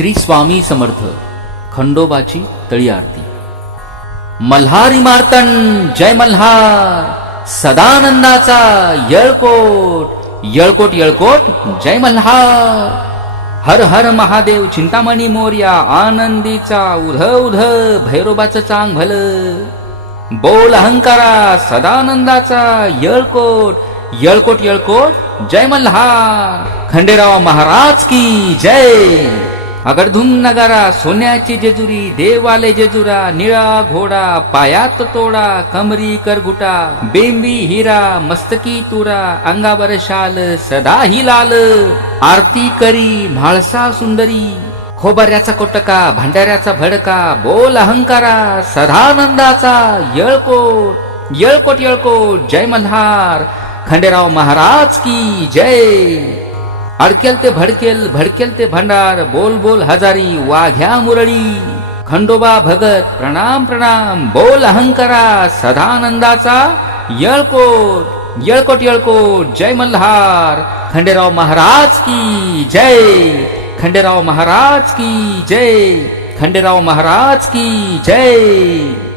श्री स्वामी समर्थ खंडोबाची तळी आरती. मल्हारी मार्तन जय मल्हार सदानंदाचा येळकोट येळकोट येळकोट जय मल्हार. हर हर महादेव चिंतामणी मोर्या आनंदीचा उध उध भैरोबाचं चांग भल बोल अहंकारा सदानंदाचा येळकोट येळकोट येळकोट जय मल्हार. खंडेराव महाराज की जय. अगरधुम नगारा सोन्याची जेजुरी देवाले जेजुरा निळा घोडा पायात तोडा कमरी करगुटा बेंबी हिरा मस्तकी तुरा अंगावर शाल सदा ही लाल. आरती करी म्हाळसा सुंदरी खोबऱ्याचा कोटका भांडाऱ्याचा भडका बोल अहंकारा सदानंदाचा येळकोट. येळकोट येळकोट जय मल्हार. खंडेराव महाराज की जय. अडकेल ते भडकेल भडकेल ते भंडार बोल बोल हजारी वाघ्या मुरळी. खंडोबा भगत प्रणाम प्रणाम बोल अहंकारा सदानंदाचा येळकोट येळकोट येळकोट जय मल्हार. खंडेराव महाराज की जय. खंडेराव महाराज की जय. खंडेराव महाराज की जय.